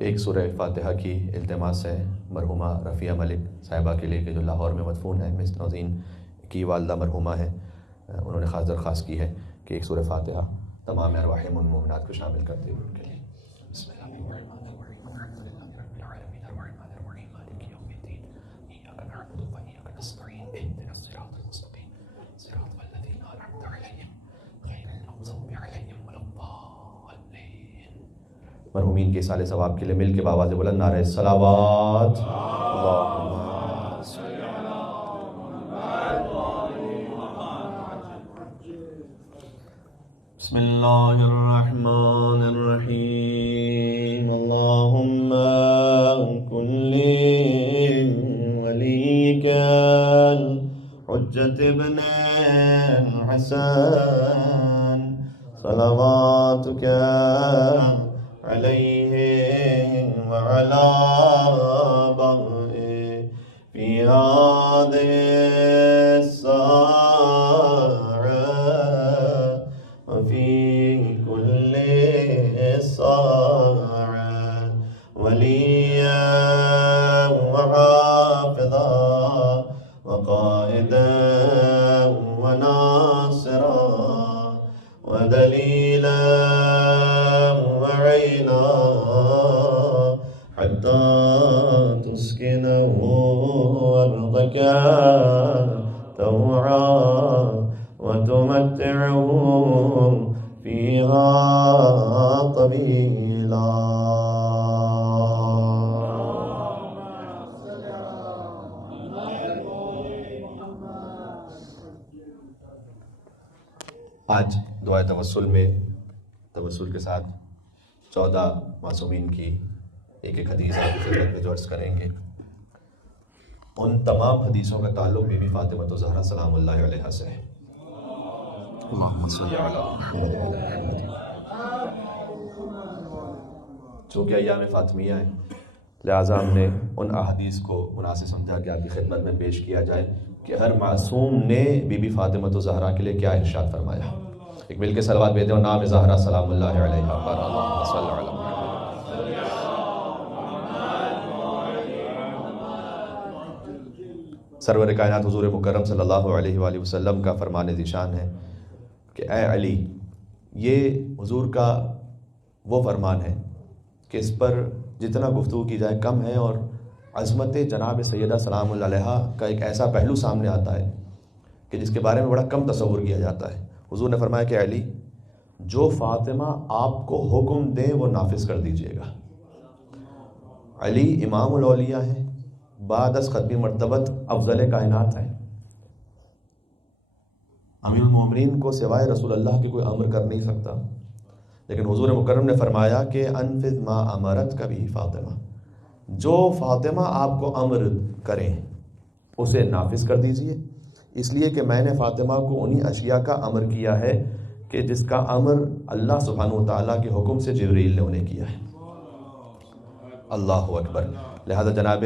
ایک سورہ فاتحہ کی التماس ہے مرحومہ رفیہ ملک صاحبہ کے لیے کہ جو لاہور میں مدفون ہے، مس نوزین کی والدہ مرحومہ ہے، انہوں نے خاص درخواست کی ہے کہ ایک سورہ فاتحہ تمام ارواح المؤمنات کو شامل کرتے ہوئے ان کے لیے بسم اللہ الرحمن الرحیم الحمد للہ رب العالمین الرحمن الرحیم مالک یوم الدین ایاک نعبد و ایاک نستعین اهدنا الصراط المستقیم صراط الذین انعمت علیہم غیر المغضوب علیہم ولا الضالین۔ مرحومین کے سال ثواب کے لیے مل کے بآواز بلند نعرہ صلوات اللہم صلی علی بسم اللہ الرحمن الرحیم اللہم کن لی ولیک الحجۃ ابن الحسن صلواتک علیہ وعلی آبائہ فی ہذہ وفي كل ساعة وليا وحافظا وقائدا وناصرا ودليلا وعينا حتى تسكنه أرضك طوعا وتمتعه فيها طويلا۔ آج دعائے توسل کے ساتھ 14 معصومین کی ایک ایک حدیث آپ کی خدمت میں جو عرض کریں گے، ان تمام حدیثوں کا تعلق بی بی فاطمہ زہرا سلام اللہ علیہا سے ہے۔ اللہم صلی علی محمد۔ چونکہ ایام فاطمیہ ہیں لہٰذا ہم نے ان احادیث کو مناسب سمجھا کہ آپ کی خدمت میں پیش کیا جائے کہ ہر معصوم نے بی بی فاطمہ زہرا کے لیے کیا ارشاد فرمایا۔ ایک مل کے صلوات بھیجتے ہیں، نام زہرا سلام اللہ علیہا پر اللہم صلی علی محمد۔ سرور کائنات حضور مکرم صلی اللہ علیہ وآلہ وسلم کا فرمان ذیشان ہے کہ اے علی، یہ حضور کا وہ فرمان ہے کہ اس پر جتنا گفتگو کی جائے کم ہے، اور عظمت جناب سیدہ سلام اللہ علیہا کا ایک ایسا پہلو سامنے آتا ہے کہ جس کے بارے میں بڑا کم تصور کیا جاتا ہے۔ حضور نے فرمایا کہ علی، جو فاطمہ آپ کو حکم دیں وہ نافذ کر دیجئے گا۔ علی امام الاولیاء ہیں، بعد از ختمی مرتبت افضل کائنات ہیں، امیر المومنین کو سوائے رسول اللہ کے کوئی امر کر نہیں سکتا، لیکن حضور مکرم نے فرمایا کہ انفذ ما امرت کا بھی فاطمہ، جو فاطمہ آپ کو امر کریں اسے نافذ کر دیجئے، اس لیے کہ میں نے فاطمہ کو انہی اشیاء کا امر کیا ہے کہ جس کا امر اللہ سبحانہ وتعالیٰ کے حکم سے جبریل نے انہیں کیا ہے۔ اللہ اکبر۔ لہذا جناب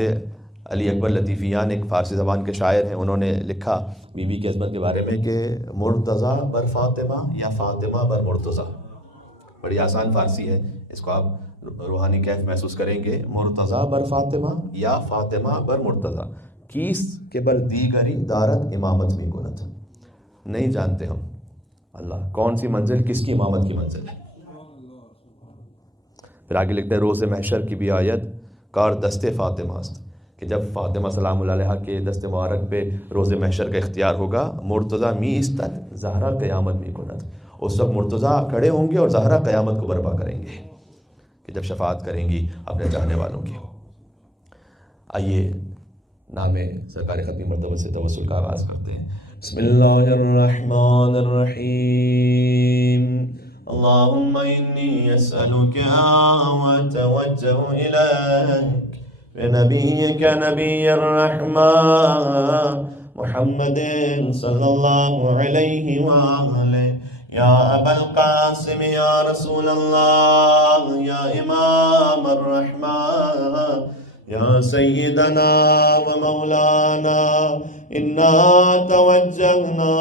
علی اکبر لطیفیان ایک فارسی زبان کے شاعر ہیں، انہوں نے لکھا بی بی کی عظمت کے بارے میں کہ مرتضیٰ بر فاطمہ یا فاطمہ بر مرتضیٰ۔ بڑی آسان فارسی ہے، اس کو آپ روحانی کیف محسوس کریں گے، مرتضیٰ بر فاطمہ یا فاطمہ بر مرتضیٰ، کیس کے بر دیگری دارت امامت میں کنت۔ نہیں جانتے ہم اللہ کون سی منزل کس کی امامت کی منزل ہے۔ پھر آگے لکھتے ہیں روز محشر کی بھی آیت کار دست فاطمہ است، کہ جب فاطمہ سلام اللہ علیہ کے دست مبارک پہ روز محشر کا اختیار ہوگا، مرتضیٰ می استت زہرا قیامت می کنت، اس وقت مرتضیٰ کھڑے ہوں گے اور زہرا قیامت کو برپا کریں گے کہ جب شفاعت کریں گی اپنے چاہنے والوں کی۔ آئیے نام سرکار ختمی مرتبہ سے توسل کا آغاز کرتے ہیں۔ بسم اللہ الرحمن الرحیم اللہم انی اسألک واتوجہ الیک بنبیک نبی الرحمہ محمد صلی اللہ علیہ وآلہ یا ابا القاسم یا رسول اللہ یا امام الرحمہ یا سیدنا و مولانا انا توجہنا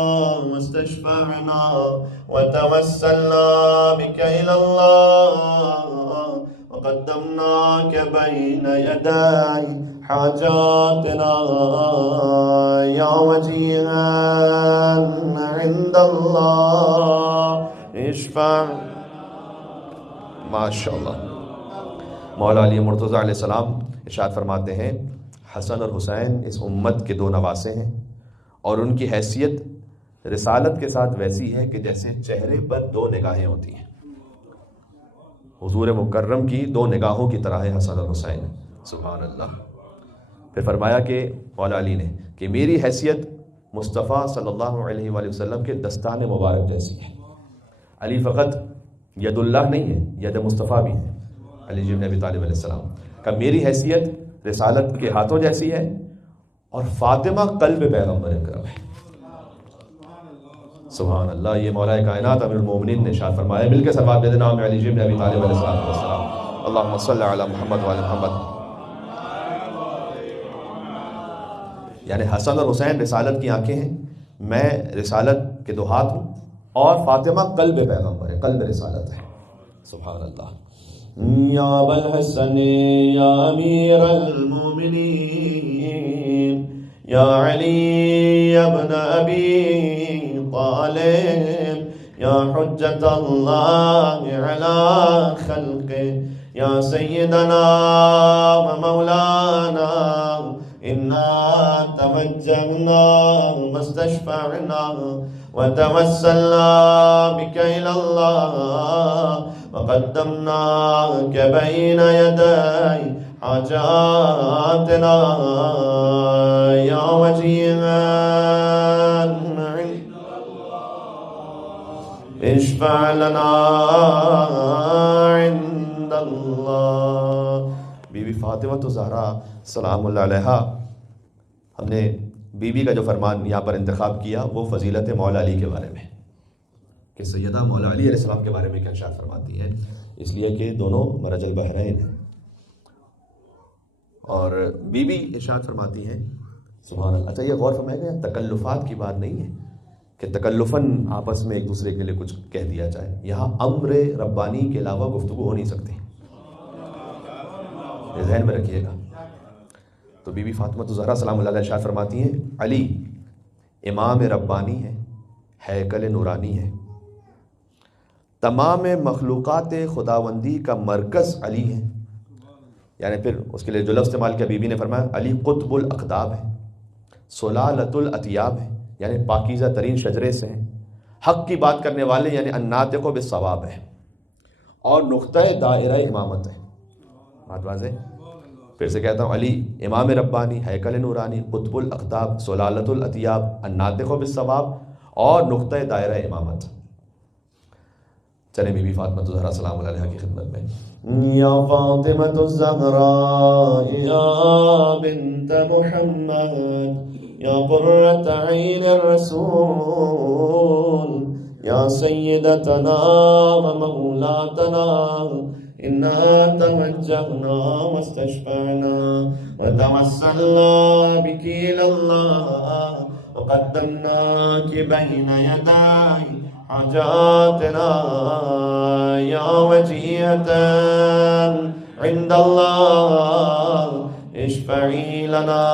واستشفعنا وتوسلنا بک الى اللہ وقدمناك بين يدي حاجاتنا يا وجيها عند الله اشفع. ماشاء اللہ. مولا علی مرتضیٰ علیہ السلام ارشاد فرماتے ہیں حسن اور حسین اس امت کے دو نواسے ہیں اور ان کی حیثیت رسالت کے ساتھ ویسی ہے کہ جیسے چہرے پر دو نگاہیں ہوتی ہیں. حضور مکرم کی دو نگاہوں کی طرح ہے حسن اور حسین. سبحان اللہ. پھر فرمایا کہ مولا علی نے کہ میری حیثیت مصطفیٰ صلی اللہ علیہ وآلہ وسلم کے دستان مبارک جیسی ہے. علی فقط ید اللہ نہیں ہے، ید مصطفیٰ بھی ہے. علی بن ابی طالب علیہ السلام کا میری حیثیت رسالت کے ہاتھوں جیسی ہے اور فاطمہ قلب پیغمبر اکرم ہے. سبحان اللہ. یہ مولا کائنات امیر المومنین نے ارشاد فرمایا. مل کے سباب دے نام علی بن ابی طالب علیہ السلام. اللہم صلی علی محمد وعلی محمد. یعنی حسن اور حسین رسالت کی آنکھیں ہیں، میں رسالت کے دو ہاتھ ہوں اور فاطمہ قلب پیغمبر ہے، قلب رسالت ہے. سبحان اللہ. یا ابا الحسن یا امیر المومنین یا علی ابن ابی طالب یا حجت اللہ علی خلقہ یا سیدنا و مولانا انا توجہنا واستشفعنا وتوسلنا بك إلى الله وقدمناك بين يدي حاجاتنا يا وجيها اشفع لنا عند الله. بی بی فاطمہ زہرا سلام اللہ علیہا، ہم نے بی بی کا جو فرمان یہاں پر انتخاب کیا وہ فضیلت مولا علی کے بارے میں، کہ سیدہ مولا علی علیہ السلام کے بارے میں کیا ارشاد فرماتی ہے، اس لیے کہ دونوں مرج البحرین ہیں. اور بی بی ارشاد فرماتی ہیں سبحان اللہ. اچھا یہ غور فرمائے گا تکلفات کی بات نہیں ہے کہ تکلفاً آپس میں ایک دوسرے کے لیے کچھ کہہ دیا جائے. یہاں امر ربانی کے علاوہ گفتگو ہو نہیں سکتی، یہ ذہن میں رکھیے گا. تو بی بی فاطمہ زہرا سلام اللہ علیہ ارشاد فرماتی ہیں علی امام ربانی ہے، ہیکل نورانی ہے، تمام مخلوقات خداوندی کا مرکز علی ہے. یعنی پھر اس کے لیے جو لفظ استعمال کیا بی بی نے فرمایا علی قطب الاقطاب ہے، سلالۃ الاطیاب ہے، یعنی پاکیزہ ترین شجرے سے ہیں، حق کی بات کرنے والے یعنی الناطق بالصواب ہے، اور نقطہ دائرہ امامت ہے. بات واضح. پھر سے کہتا ہوں علی امام ربانی، ہیکل نورانی، قطب الاقطاب، سلالۃ الاطیاب، الناطق بالصواب اور نقطہ دائرہ امامت. چلیں بی بی فاطمہ زہرا سلام اللہ علیہ کی خدمت میں. یا فاطمہ الزہراء یا بنت محمد یا قرۃ عین الرسول یا سیدتنا و مولاتنا انا توجہنا واستشفعنا وتوسلنا بک الی اللہ وقدمناک بین یدی حاجاتنا یا وجیہۃ عند اللہ اشفعی لنا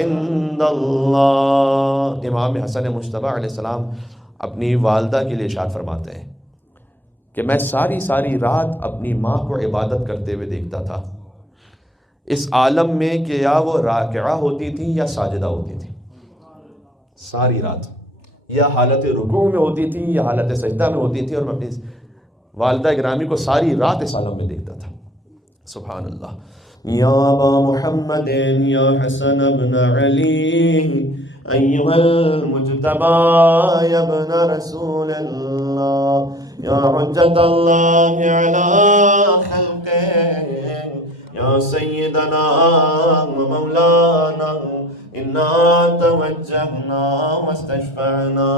عند اللہ. امام حسن مجتبی علیہ السلام اپنی والدہ کے لیے ارشاد فرماتے ہیں کہ میں ساری رات اپنی ماں کو عبادت کرتے ہوئے دیکھتا تھا اس عالم میں کہ یا وہ راکعہ ہوتی تھی یا ساجدہ ہوتی تھی. ساری رات یا حالت رکوع میں ہوتی تھی یا حالت سجدہ میں ہوتی تھی، اور میں اپنی والدہ گرامی کو ساری رات اس عالم میں دیکھتا تھا. سبحان اللہ. یا ابا محمد یا حسن ابن علی ایھا المجتبی یا ابن رسول اللہ یا حجت اللہ علی خلقہ یا سیدنا و مولانا انا توجہنا واستشفعنا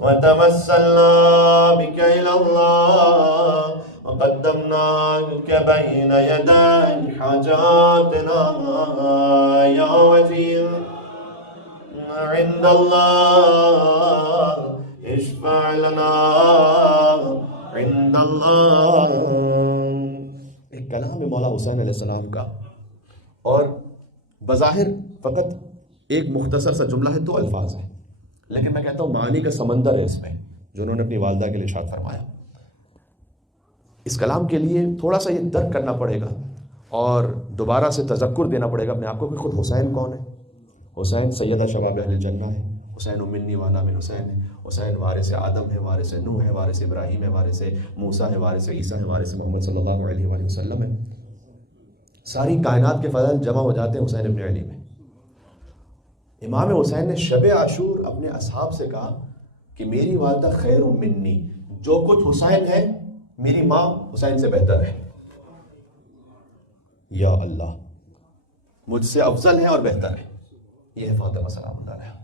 وتوسلنا بک الی اللہ وقدمناک بین یدی حاجاتنا یا وجیہ عند اللہ اشفع لنا عند اللہ. ایک کلام ہے مولا حسین علیہ السلام کا، اور بظاہر فقط ایک مختصر سا جملہ ہے، 2 الفاظ ہیں، لیکن میں کہتا ہوں معانی کا سمندر ہے اس میں، جو انہوں نے اپنی والدہ کے لیے ارشاد فرمایا۔ اس کلام کے لیے تھوڑا سا یہ درک کرنا پڑے گا اور دوبارہ سے تذکر دینا پڑے گا اپنے آپ کو کہ خود حسین کون ہے۔ حسین سیدہ شباب اہل الجنہ ہے، حسین منی وانا من حسین ہے، حسین وارث آدم ہے، وارث نوح ہے، وارث ابراہیم ہے، وارث موسیٰ ہے، وارث عیسیٰ ہے، وارث محمد صلی اللہ علیہ وآلہ وسلم ہے۔ ساری کائنات کے فضائل جمع ہو جاتے ہیں حسین ابن علی میں۔ امام حسین نے شب عاشور اپنے اصحاب سے کہا کہ میری والدہ خیر منی، جو کچھ حسین ہے میری ماں حسین سے بہتر ہے۔ یا اللہ، مجھ سے افضل ہے اور بہتر ہے، یہ ہے فاطمہ سلام اللہ علیہا۔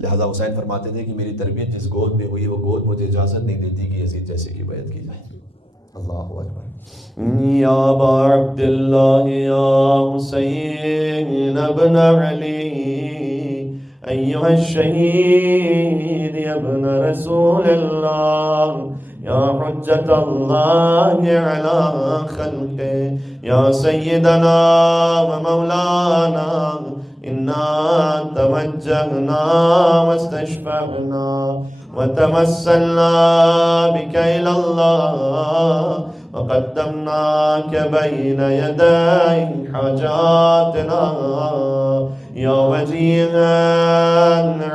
لہذا حسین فرماتے تھے کہ میری تربیت جس گود میں ہوئی وہ گود مجھے اجازت نہیں دیتی کہ یزید جیسے کی بیعت کی جائے۔ اللہ اکبر۔ یا ابا عبداللہ یا حسین ابن علی ایھا الشہید ابن رسول اللہ یا حجت اللہ علی خلقہ یا سیدنا و مولانا انا توجہنا واستشفعنا وتوسلنا بک الی اللہ وقدمناک بین یدی حاجاتنا یا وجیہا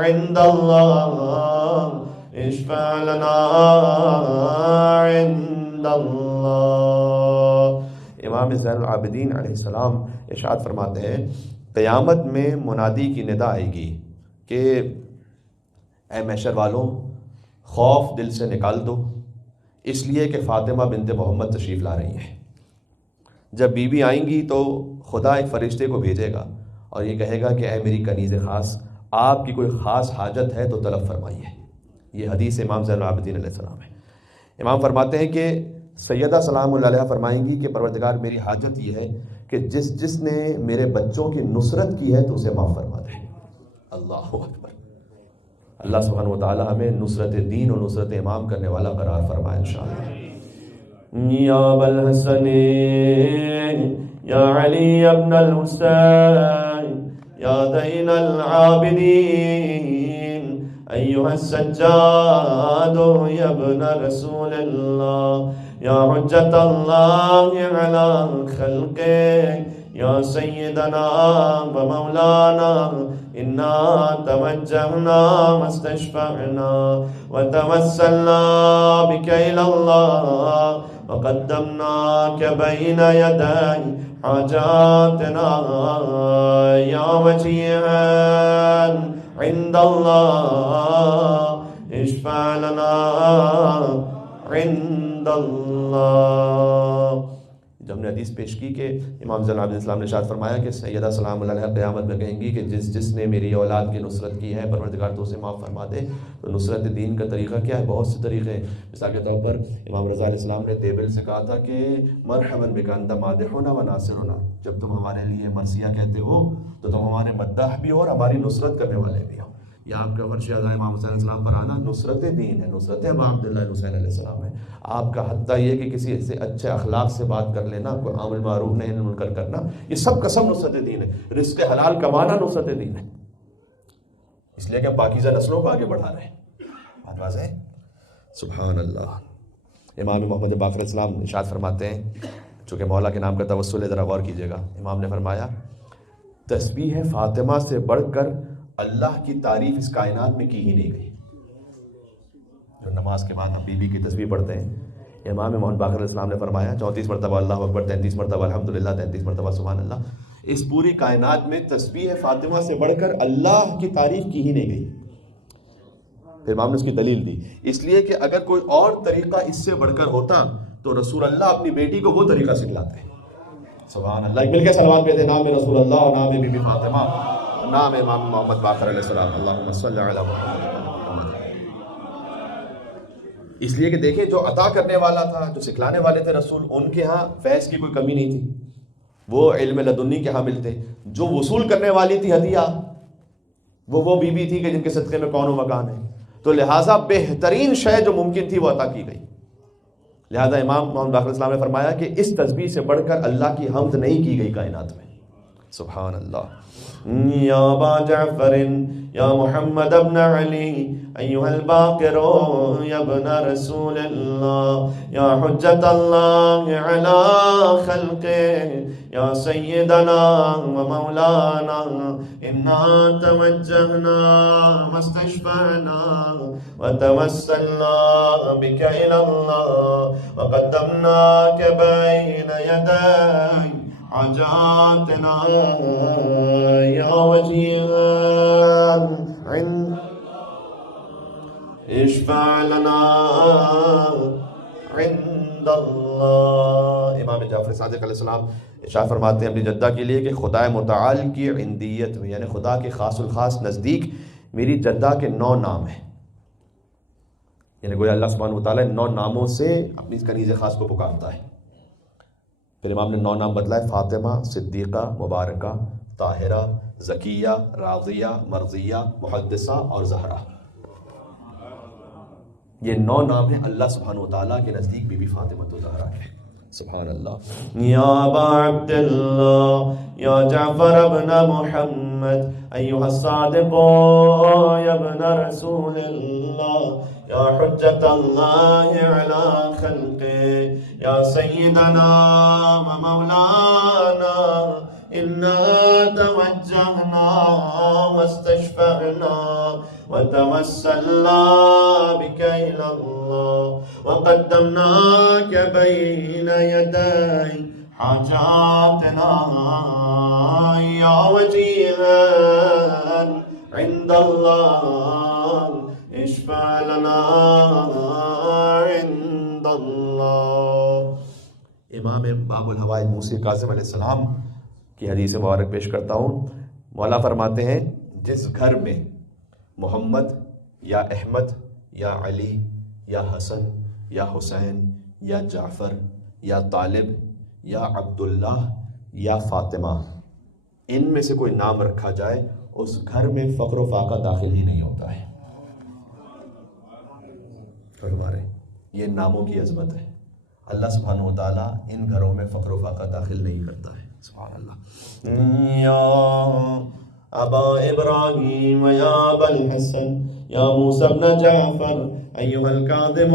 عند اللہ اشفع لنا عند اللہ۔ امام زین العابدین علیہ السلام ارشاد فرماتے ہیں قیامت میں منادی کی ندا آئے گی کہ اے محشر والوں، خوف دل سے نکال دو، اس لیے کہ فاطمہ بنت محمد تشریف لا رہی ہیں۔ جب بی بی آئیں گی تو خدا ایک فرشتے کو بھیجے گا اور یہ کہے گا کہ اے میری کنیز خاص، آپ کی کوئی خاص حاجت ہے تو طلب فرمائیے۔ یہ حدیث امام زین العابدین علیہ السلام ہے۔ امام فرماتے ہیں کہ سیدہ سلام اللہ علیہ فرمائیں گی کہ پروردگار میری حاجت یہ ہے کہ جس نے میرے بچوں کی نصرت کی ہے تو اسے معاف فرما دے۔ اللہ اکبر۔ اللہ سبحانہ و تعالی ہمیں نصرت دین اور نصرت امام کرنے والا قرار فرمائے انشاءاللہ۔ یا ابا الحسن یا علی ابن الحسین یا زین العابدین ایھا السجاد یا ابن رسول اللہ یا حجت اللہ علی خلقہ یا سیدنا و مولانا انا توجہنا واستشفعنا وتوسلنا بک الی اللہ وقدمناک بین یدی حاجاتنا یا وجیہا عند اللہ اشفع لنا عند اللہ۔ جب ہم نے حدیث پیش کی کہ امام زین العابدین السلام نے ارشاد فرمایا کہ سیدہ سلام اللہ علیہ قیامت میں کہیں گی کہ جس نے میری اولاد کی نصرت کی ہے پروردگار تو اسے معاف فرما دے۔ تو نصرت دین کا طریقہ کیا ہے؟ بہت سے طریقے ہیں۔ مثال کے طور پر امام رضا علیہ السلام نے دیبل سے کہا تھا کہ مرحبا بک انت مادحنا و ناصرنا، جب تم ہمارے لیے مرثیہ کہتے ہو تو تم ہمارے مداح بھی ہو اور ہماری نصرت کرنے والے بھی ہو۔ یہ آپ کا فرش اعظم امام حسین علیہ السلام پر آنا نصرت دین ہے، نصرت ابا عبداللہ حسین علیہ السلام ہے۔ آپ کا حتیٰ یہ کہ کسی سے اچھے اخلاق سے بات کر لینا، کوئی امر معروف نہی منکر کرنا، یہ سب کا سب نصرت دین ہے۔ رزق حلال کمانا نصرت دین ہے، اس لیے کہ ہم پاکیزہ نسلوں کو آگے بڑھا رہے ہیں۔ بات واضح ہے؟ سبحان اللہ۔ امام محمد باقر علیہ السلام ارشاد فرماتے ہیں، چونکہ مولا کے نام کا توسل ہے، ذرا غور کیجیے گا۔ امام نے فرمایا تسبیح فاطمہ سے بڑھ کر اللہ کی تعریف اس کائنات میں کی ہی نہیں گئی۔ جو نماز کے بعد ہم بی بی کی تسبیح پڑھتے ہیں، امام محمد باقر علیہ السلام نے فرمایا 34 مرتبہ اللہ اکبر، 33 مرتبہ الحمدللہ، 33 مرتبہ سبحان اللہ، اس پوری کائنات میں تسبیح فاطمہ سے بڑھ کر اللہ کی تعریف کی ہی نہیں گئی۔ پھر امام نے اس کی دلیل دی، اس لیے کہ اگر کوئی اور طریقہ اس سے بڑھ کر ہوتا تو رسول اللہ اپنی بیٹی کو وہ طریقہ سکھلاتے۔ سبحان اللہ۔ مل کے سلوات پڑھتے، نام رسول اللہ اور نام بی بی فاطمہ، نام امام محمد باقر علیہ السلام، اللہم صلی علی محمد۔ اس لیے کہ دیکھیں جو عطا کرنے والا تھا، جو سکھلانے والے تھے رسول، ان کے ہاں فیض کی کوئی کمی نہیں تھی، وہ علم لدنی کے حامل تھے۔ جو وصول کرنے والی تھی ہدیہ، وہ بی بی تھی کہ جن کے صدقے میں کون و مکان ہے، تو لہٰذا بہترین شے جو ممکن تھی وہ عطا کی گئی۔ لہذا امام محمد باقر اسلام نے فرمایا کہ اس تسبیح سے بڑھ کر اللہ کی حمد نہیں کی گئی کائنات میں. سبحان اللہ. یا ابا جعفر یا محمد ابن علی ایھا الباقر یا ابن رسول اللہ یا حجت اللہ علی خلقہ یا سیدنا و مولانا انا توجہنا واستشفعنا وتوسلنا بک الی اللہ وقدمناک بین یدی حاجاتنا یا وجیہا اشفع لنا عند اللہ. امام جعفر صادق علیہ السلام ارشاد فرماتے ہیں اپنی جدہ کے لیے کہ خدا متعال کی عندیت میں، یعنی خدا کے خاص الخاص نزدیک میری جدہ کے 9 نام ہیں. یعنی گویا اللہ سبحانہ وتعالیٰ 9 ناموں سے اپنی کنیز خاص کو پکارتا ہے. پھر امام نے 9 نام بتلائے: فاطمہ، صدیقہ، مبارکہ، طاہرہ، زکیہ، راضیہ، مرضیہ، محدثہ اور زہرا. یہ 9 نام ہیں اللہ سبحانہ وتعالیٰ کے نزدیک بی بی فاطمہ زہرا کے. سبحان اللہ. یا ابا عبداللہ یا جعفر ابن محمد ایھا الصادق یا ابن رسول اللہ یا حجت اللہ علی خلقہ یا سیدنا و مولانا انا توجہنا واستشفعنا وتوسلنا بک الی اللہ وقدمناک بین یدی حاجاتنا یا وجیہا عند اللہ اشفع لنا عند اللہ. امام باب الحوائج موسی کاظم علیہ السلام کی حدیث مبارک پیش کرتا ہوں. مولا فرماتے ہیں جس گھر میں محمد یا احمد یا علی یا حسن یا حسین یا جعفر یا طالب یا عبداللہ یا فاطمہ ان میں سے کوئی نام رکھا جائے اس گھر میں فقر و فاقہ داخل ہی نہیں ہوتا ہے. ہمارے یہ ناموں کی عظمت ہے. اللہ سبحانہ وتعالیٰ ان گھروں میں فقر و فاقہ داخل نہیں کرتا ہے. سبحان اللہ. یا ابا ابراہیم یا ابا الحسن یا موسیٰ ابن جعفر ایھا الکاظم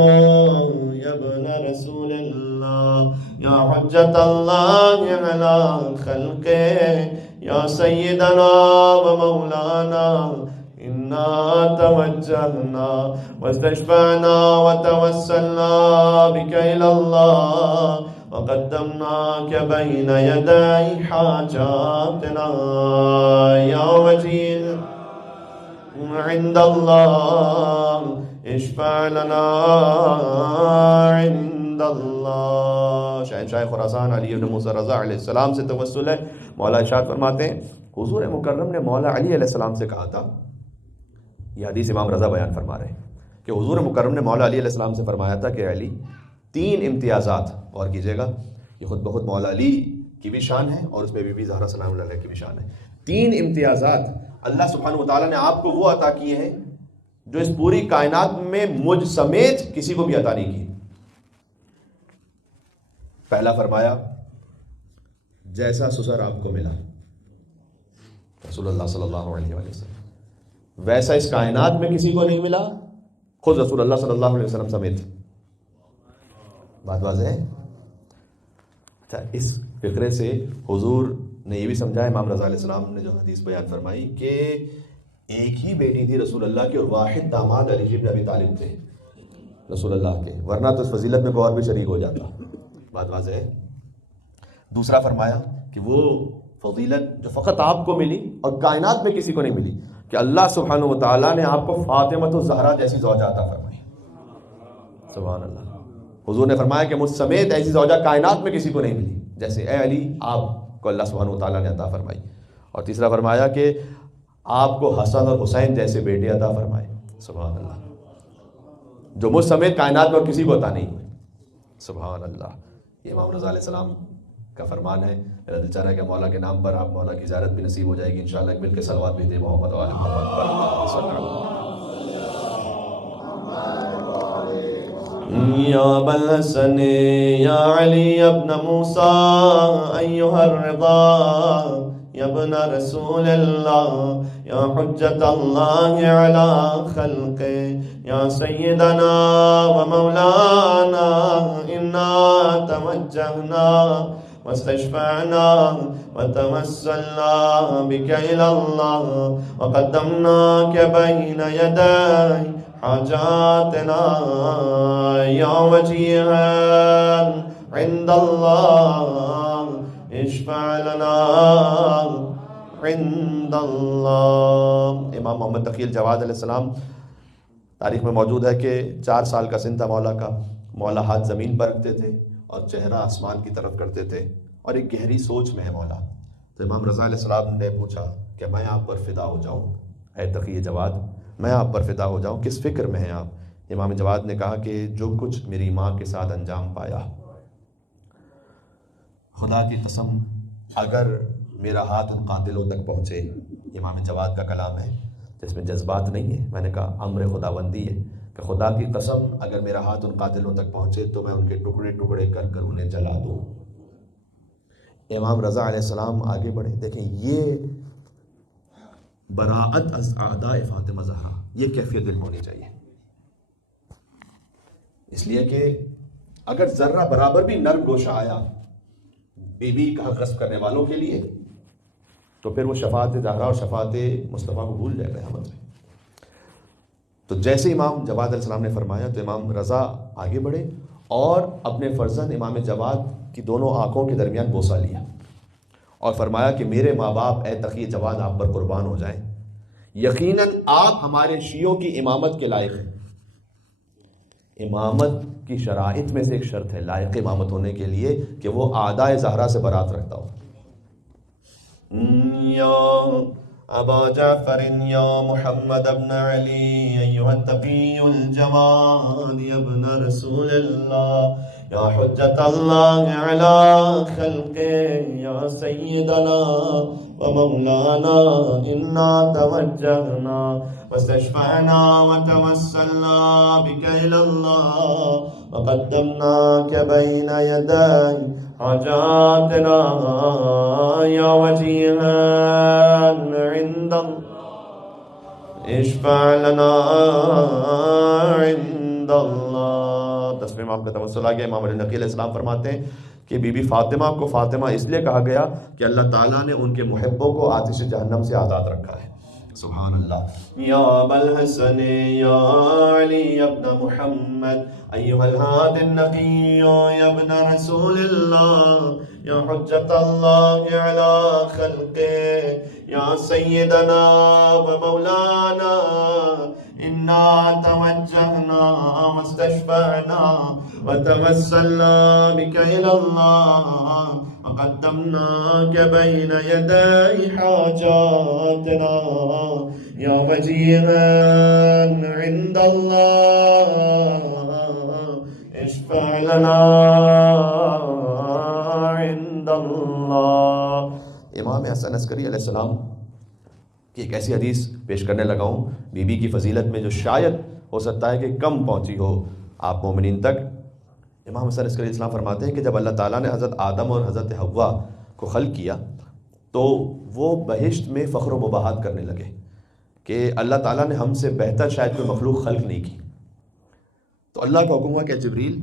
یا ابن رسول اللہ یا حجت اللہ علی خلقہ یا سیدنا و مولانا انا توجہنا واستشفعنا وتوسلنا بک الی اللہ وقدمناک بین یدی حاجاتنا یا وجیہ عند اللہ اشفع لنا عند اللہ. شہنشاہ خراسان علی بن موسیٰ رضا علیہ السلام سے توسل ہے. مولا ارشاد فرماتے ہیں حضور مکرم نے مولا علی علیہ السلام سے کہا تھا. یہ حدیث امام رضا بیان فرما رہے ہیں کہ حضور مکرم نے مولا علی علیہ السلام سے فرمایا تھا کہ علی 3 امتیازات، اور کیجیے گا یہ خود بخود مولا علی کی بھی شان ہے اور اس میں بی بی زہرا سلام اللہ علیہ کی بھی شان ہے. 3 امتیازات اللہ سبحانہ وتعالیٰ نے آپ کو وہ عطا کیے ہیں جو اس پوری کائنات میں مجھ سمیت کسی کو بھی عطا نہیں کی. پہلا فرمایا جیسا سسر آپ کو ملا رسول اللہ صلی اللہ علیہ وسلم ویسا اس کائنات میں کسی کو نہیں ملا، خود رسول اللہ صلی اللہ علیہ وسلم سمیت. بات واضح ہے. اچھا، اس فقرے سے حضور نے یہ بھی سمجھا، امام رضا علیہ السلام نے جو حدیث بیان فرمائی کہ ایک ہی بیٹی تھی رسول اللہ کی اور واحد داماد علی بن ابی طالب تھے رسول اللہ کے، ورنہ تو اس فضیلت میں کوئی اور بھی شریک ہو جاتا. بات واضح ہے. دوسرا فرمایا کہ وہ فضیلت جو فقط آپ کو ملی اور کائنات میں کسی کو نہیں ملی کہ اللہ سبحانہ وتعالیٰ نے آپ کو فاطمہ الزہرا جیسی زوجہ عطا فرمائی. سبحان اللہ. حضور نے فرمایا کہ مجھ سمیت ایسی زوجہ کائنات میں کسی کو نہیں ملی جیسے اے علی آپ کو اللہ سبحانہ وتعالیٰ نے عطا فرمائی. اور تیسرا فرمایا کہ آپ کو حسن اور حسین جیسے بیٹے عطا فرمائے. سبحان اللہ. جو مجھ سمیت کائنات میں اور کسی کو عطا نہیں ہوئے. سبحان اللہ. یہ امام رضا علیہ السلام کا فرمان ہے. میرا دل چاہ رہا ہے کہ مولا کے نام پر آپ مولا کی زیارت بھی نصیب ہو جائے گی انشاءاللہ. مل کے صلوات بھیجیں محمد و آل محمد. یا ابا الحسن یا علی ابن موسیٰ ایہا الرضا یا ابن رسول اللہ یا حجت اللہ علی خلقے یا سیدنا و مولانا انا توجہنا واستشفعنا وتوسلنا بك إلى الله وقدمناك بين يدي حاجاتنا يا وجيها عند الله اشفع لنا عند الله۔ امام محمد تقی الجواد علیہ السلام تاریخ میں موجود ہے کہ 4 سال کا سن تھا مولا کا۔ مولا ہاتھ زمین پر رکھتے تھے اور چہرہ آسمان کی طرف کرتے تھے اور ایک گہری سوچ میں ہے مولا۔ تو امام رضا علیہ السلام نے پوچھا کہ میں آپ پر فدا ہو جاؤں اے تقی جواد، میں آپ پر فدا ہو جاؤں، کس فکر میں ہیں آپ؟ امام جواد نے کہا کہ جو کچھ میری ماں کے ساتھ انجام پایا، خدا کی قسم اگر میرا ہاتھ ان قاتلوں تک پہنچے، امام جواد کا کلام ہے جس میں جذبات نہیں ہے، میں نے کہا امر خداوندی ہے کہ خدا کی قسم اگر میرا ہاتھ ان قاتلوں تک پہنچے تو میں ان کے ٹکڑے ٹکڑے کر کر انہیں جلا دوں۔ امام رضا علیہ السلام آگے بڑھے۔ دیکھیں یہ براءت از اعداء فاطمہ زہرا، یہ کیفیت دل ہونی چاہیے، اس لیے کہ اگر ذرہ برابر بھی نرم گوشہ آیا بی بی کا غصب کرنے والوں کے لیے تو پھر وہ شفاعت زہرا اور شفاعت مصطفیٰ کو بھول جائے گا قیامت میں۔ تو جیسے امام جواد علیہ السلام نے فرمایا تو امام رضا آگے بڑھے اور اپنے فرزند امام جواد کی دونوں آنکھوں کے درمیان بوسہ لیا اور فرمایا کہ میرے ماں باپ اے تقی جواد آپ پر قربان ہو جائیں، یقیناً آپ ہمارے شیعوں کی امامت کے لائق ہیں۔ امامت کی شرائط میں سے ایک شرط ہے لائق امامت ہونے کے لیے کہ وہ اعداء زہرا سے برات رکھتا ہو۔ یا ابا جعفر یا محمد ابن علی ایہا التقی الجواد یا ابن رسول اللہ یا حجت اللہ علی خلقے یا سیدنا و مولانا انا توجہنا واستشفعنا وتوسلنا بک الی اللہ وقدمناک بین یدی حاجاتنا یا وجیہا عند اللہ اشفع لنا عند اللہ۔ تسبیح امام کا توسل آ گیا۔ امام علی نقی علیہ السلام فرماتے ہیں کہ بی بی فاطمہ کو فاطمہ اس لیے کہا گیا کہ اللہ تعالیٰ نے ان کے محبوں کو آتش جہنم سے آزاد رکھا ہے۔ سبحان اللہ۔ یا ابا الحسن یا علی ابن محمد ایہا الہادی النقی یا ابن رسول اللہ یا حجت اللہ علی خلقے یا سیدنا و مولانا انا توجہنا واستشفعنا وتوسلنا بک الی اللہ وقدمناک بین یدی حاجاتنا یا وجیہا عند اللہ اشفع لنا عند اللہ۔ امام حسن عسکری علیہ السلام کی ایک ایسی حدیث پیش کرنے لگا ہوں بی بی کی فضیلت میں جو شاید ہو سکتا ہے کہ کم پہنچی ہو آپ مومنین تک۔ امام حسن عسکری علیہ السلام فرماتے ہیں کہ جب اللہ تعالیٰ نے حضرت آدم اور حضرت حوا کو خلق کیا تو وہ بہشت میں فخر و مباحات کرنے لگے کہ اللہ تعالیٰ نے ہم سے بہتر شاید کوئی مخلوق خلق نہیں کی۔ تو اللہ کا حکم ہوا کہ جبریل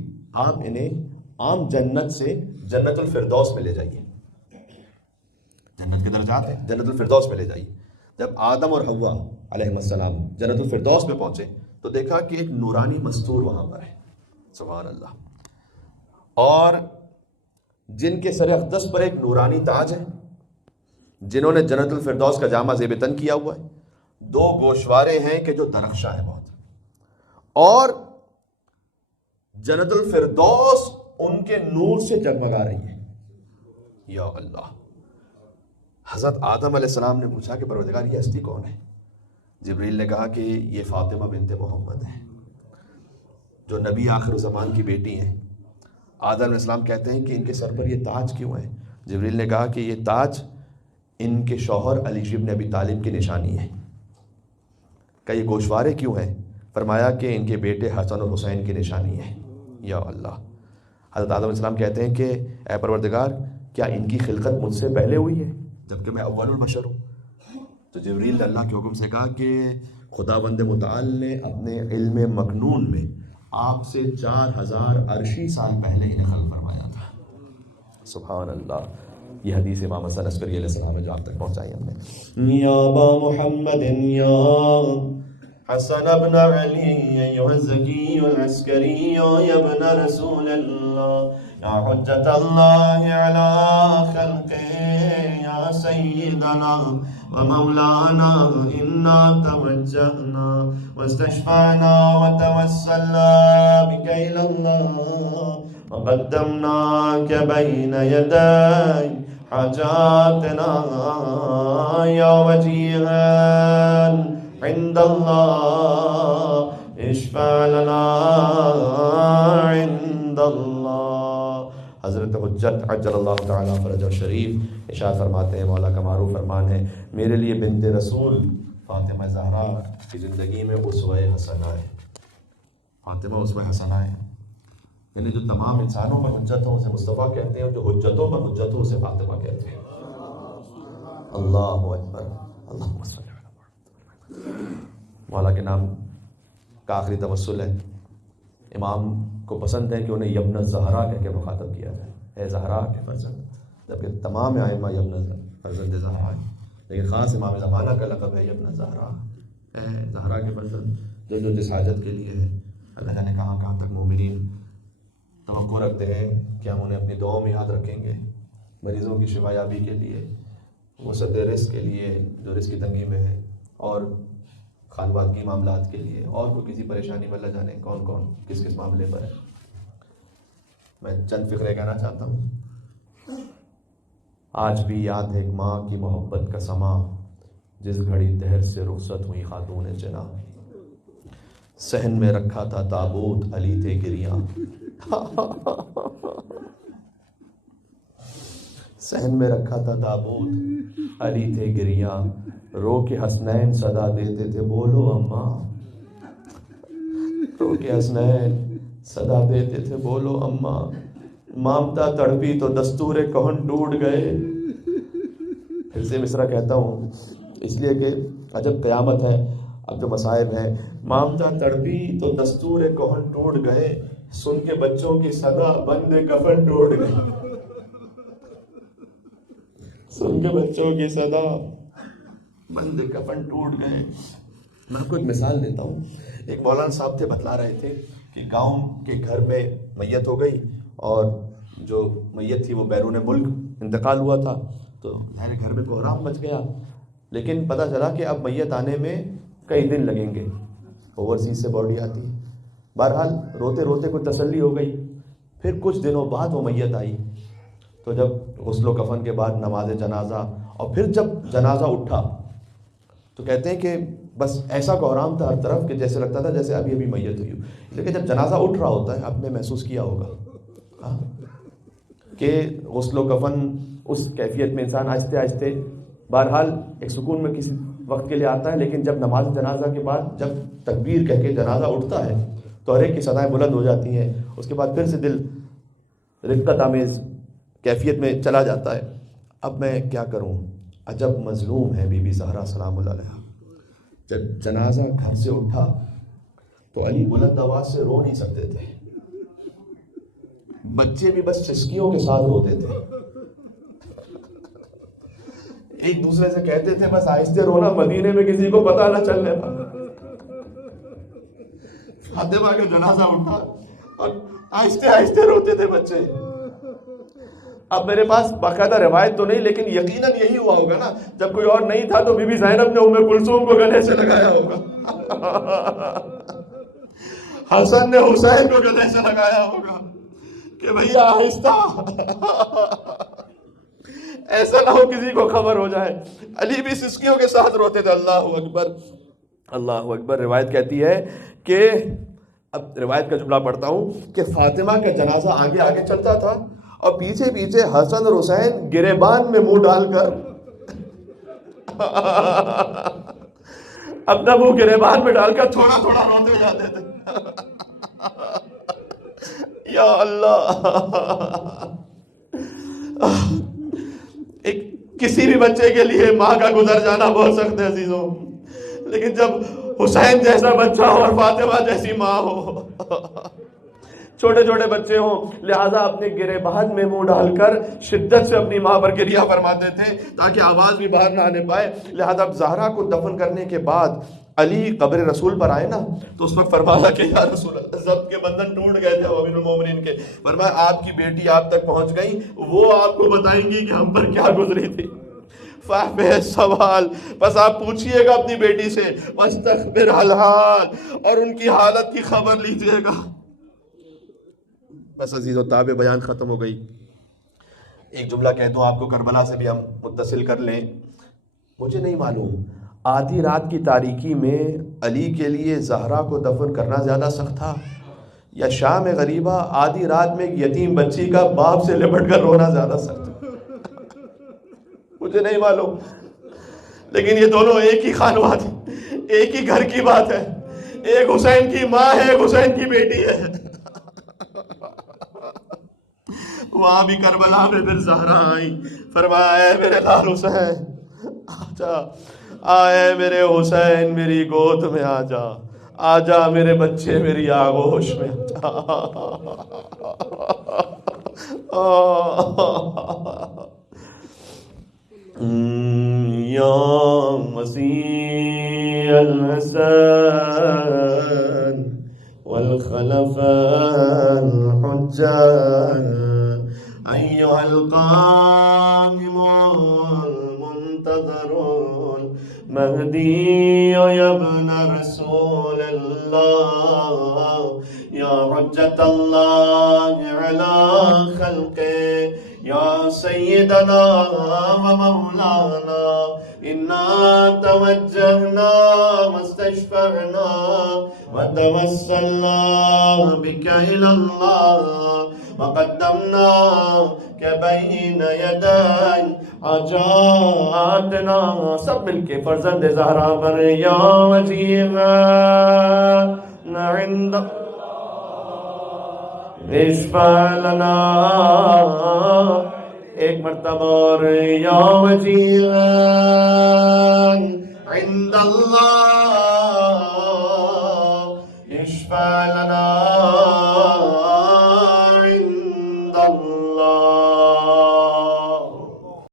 آپ انہیں عام جنت سے جنت الفردوس میں لے جائیے، جنت کے درجات ہیں، جنت الفردوس میں لے جائیے۔ جب آدم اور حوا علیہ السلام جنت الفردوس میں پہنچے تو دیکھا کہ ایک نورانی مستور وہاں پر ہے، سبحان اللہ، اور جن کے سر اقدس پر ایک نورانی تاج ہے، جنہوں نے جنت الفردوس کا جامہ زیب تن کیا ہوا ہے، 2 گوشوارے ہیں کہ جو درخشاں ہیں بہت، اور جنت الفردوس ان کے نور سے جگمگا رہی ہے۔ یا اللہ، حضرت آدم علیہ السلام نے پوچھا کہ پروردگار یہ ہستی کون ہے؟ جبریل نے کہا کہ یہ فاطمہ بنت محمد ہے جو نبی آخر زمان کی بیٹی ہیں۔ آدم علیہ السلام کہتے ہیں کہ ان کے سر پر یہ تاج کیوں ہے؟ جبریل نے کہا کہ یہ تاج ان کے شوہر علی بن ابی طالب کی نشانی ہے۔ کہ یہ گوشوارے کیوں ہیں؟ فرمایا کہ ان کے بیٹے حسن اور حسین کی نشانی ہے۔ یا اللہ. حضرت آدم علیہ السلام کہتے ہیں کہ اے پروردگار کیا ان کی خلقت مجھ سے پہلے ہوئی ہے جبکہ میں اول البشر ہوں؟ تو جبریل نے اللہ کے حکم سے کہا کہ خداوند متعال نے اپنے علم مکنون میں آپ سے 4000 عرشی سال پہلے انہیں خلق فرمایا تھا. سبحان اللہ. یہ حدیث امام حسن عسکری علیہ السلام جو آپ تک پہنچائی ہم نے. یا ابا محمد یا حسن ابن علی ایھا الزکی العسکری یا ابن رسول اللہ یا حجت اللہ علی خلقہ یا سیدنا ومولانا انا توجہنا واستشفعنا وتوسلنا بک الی اللہ وقدمناک بین یدی حاجاتنا یا وجیہا عند اللہ اشفع لنا عند اللہ. حضرت حجت عجل اللہ تعالیٰ فرجہ شریف ارشاد فرماتے ہیں، مولا کا معروف فرمان ہے، میرے لیے بنت رسول فاطمہ زہرا کی زندگی میں اسوہ حسنہ ہے. فاطمہ اسوہ حسنہ ہے، یعنی جو تمام انسانوں پر حجت ہوں اسے مصطفیٰ کہتے ہیں، جو حجتوں پر حجت ہوں اسے فاطمہ کہتے ہیں. اللہ اکبر. اللہم صل علی محمد. مولا کے نام کا آخری توسل ہے. امام کو پسند ہے کہ انہیں یبن زہرا کہہ کے مخاطب کیا جائے، اے زہرا کے فرزند، جبکہ تمام ائمہ یبن فرزند زہرا ہیں، لیکن خاص امام زمانہ کا لقب ہے یبن زہرا، اے زہرا کے فرزند. جو جس حاجت کے لیے ہے اللہ نے کہاں تک مومنین توقع رکھتے ہیں کہ ہم انہیں اپنی دعاؤں میں یاد رکھیں گے. مریضوں کی شفا یابی کے لیے، وسعت رزق کے لیے جو رزق کی تنگی میں ہے، اور خانوادگی معاملات کے لیے، اور کوئی کسی پریشانی میں اللہ جانے کون کون کس معاملے پر ہے. میں چند فقرے کہنا چاہتا ہوں. آج بھی یاد ہے ایک ماں کی محبت کا سما، جس گھڑی دہر سے رخصت ہوئی خاتون چنا. صحن میں رکھا تھا تابوت علی تھے گریاں. صحن میں رکھا تھا تابوت علی تھے گریاں، رو کے حسنین صدا دیتے تھے بولو اماں. رو کے حسنین صدا دیتے تھے بولو اماں. مامتا تڑپی تو دستور کہن ٹوٹ گئے. پھر سے مصرع کہتا ہوں اس لیے کہ عجب قیامت ہے اب جو مصائب ہیں. مامتا تڑپی تو دستور کہن ٹوٹ گئے، سن کے بچوں کی صدا بند کفن ٹوٹ گئے. سن کے بچوں کی صدا بند کفن ٹوٹ گئے. میں آپ کو ایک مثال دیتا ہوں. ایک مولانا صاحب تھے، بتلا رہے تھے کہ گاؤں کے گھر میں میت ہو گئی، اور جو میت تھی وہ بیرون ملک انتقال ہوا تھا، تو گھر میں کوہرام مچ گیا. لیکن پتہ چلا کہ اب میت آنے میں کئی دن لگیں گے، اوورسیز سے باڈی آتی ہے. بہرحال روتے روتے کوئی تسلی ہو گئی. پھر کچھ دنوں بعد وہ میت آئی، تو جب غسل و کفن کے بعد نماز جنازہ، اور پھر جب جنازہ اٹھا تو کہتے ہیں کہ بس ایسا کوہرام تھا ہر طرف کہ جیسے لگتا تھا جیسے ابھی میت ہوئی ہو. لیکن جب جنازہ اٹھ رہا ہوتا ہے آپ نے محسوس کیا ہوگا کہ غسل و کفن اس کیفیت میں انسان آہستہ آہستہ بہرحال ایک سکون میں کسی وقت کے لیے آتا ہے، لیکن جب نماز جنازہ کے بعد جب تکبیر کہہ کے جنازہ اٹھتا ہے تو ہر ایک کی صدائیں بلند ہو جاتی ہیں. اس کے بعد پھر سے دل رقت آمیز کیفیت میں چلا جاتا ہے. اب میں کیا کروں، عجب مظلوم ہے بی بی زہرا سلام اللہ علیہا. جب جنازہ گھر سے اٹھا تو علی بلند آواز سے رو نہیں سکتے تھے، بچے بھی بس چسکیوں کے ساتھ روتے تھے. ایک دوسرے سے کہتے تھے بس آہستہ رونا، مدینے میں کسی کو پتہ نہ چلنے پا. فاطمہ کا جنازہ اٹھا اور آہستہ آہستہ روتے تھے بچے. اب میرے پاس باقاعدہ روایت تو نہیں، لیکن یقیناً یہی ہوا ہوگا نا، جب کوئی اور نہیں تھا تو بی بی زینب نے ام کلثوم کو گلے سے لگایا ہوگا، حسن نے حسین کو گلے سے لگایا ہوگا کہ بھیا آہستہ، ایسا نہ ہو کسی کو خبر ہو جائے. علی بھی سسکیوں کے ساتھ روتے تھے. اللہ اکبر اللہ اکبر. روایت کہتی ہے کہ، اب روایت کا جملہ پڑھتا ہوں کہ فاطمہ کا جنازہ آگے آگے چلتا تھا اور پیچھے پیچھے حسن اور حسین گریبان میں منہ ڈال کر اپنا منہ گریبان میں ڈال کر تھوڑا تھوڑا روتے جاتے تھے. یا اللہ، کسی بھی بچے کے لیے ماں کا گزر جانا بہت سخت ہے عزیزوں، لیکن جب حسین جیسا بچہ ہو اور فاطمہ جیسی ماں ہو، چھوٹے چھوٹے بچے ہوں، لہٰذا اپنے گریبان میں منہ ڈال کر شدت سے اپنی ماں پر گریہ فرماتے تھے تاکہ آواز بھی باہر نہ آنے پائے۔ لہٰذا اب زہرا کو دفن کرنے کے بعد علی قبر رسول پر آئے نا، تو اس وقت فرمایا کہ یا رسول اللہ، ضبط کے بندھن ٹوٹ گئے تھے امیر المومنین کے، فرمایا آپ کی بیٹی آپ تک پہنچ گئی، وہ آپ کو بتائیں گی کہ ہم پر کیا گزری تھی۔ فاہم سوال، بس آپ پوچھئے گا اپنی بیٹی سے، واستخبر الحال، اور ان کی حالت کی خبر لیجئے گا۔ بس عزیز و تاب بیان ختم ہو گئی۔ ایک جملہ کہہ دوں آپ کو کربلا سے بھی ہم متصل کر لیں۔ مجھے نہیں معلوم آدھی رات کی تاریکی میں علی کے لیے زہرا کو دفن کرنا زیادہ سخت تھا، یا شام غریبہ آدھی رات میں ایک یتیم بچی کا باپ سے لپٹ کر رونا زیادہ سخت تھا، مجھے نہیں معلوم، لیکن یہ دونوں ایک ہی خانواد، ایک ہی گھر کی بات ہے، ایک حسین کی ماں ہے، ایک حسین کی بیٹی ہے۔ وہاں بھی کربلا میں پھر زہرا آئی، فرمایا اے میرے لال حسین آجا، آئے میرے حسین میری گود میں آجا، آجا میرے بچے میری آغوش میں آجا۔ یا مسیح الحسن والخلف الحجة أيها القائم المنتظر المهدي يا ابن رسول الله، يا حجة الله على خلقه، يا سيدنا ومولانا، إنا توجهنا واستشفعنا وتوسلنا بك إلى الله، وقدمناك بين يدي حاجاتنا۔ سب مل کے فرزند زہرا پر یا وجیہا عند اشفع لنا، ایک مرتبہ اور یا وجیہا عند اللہ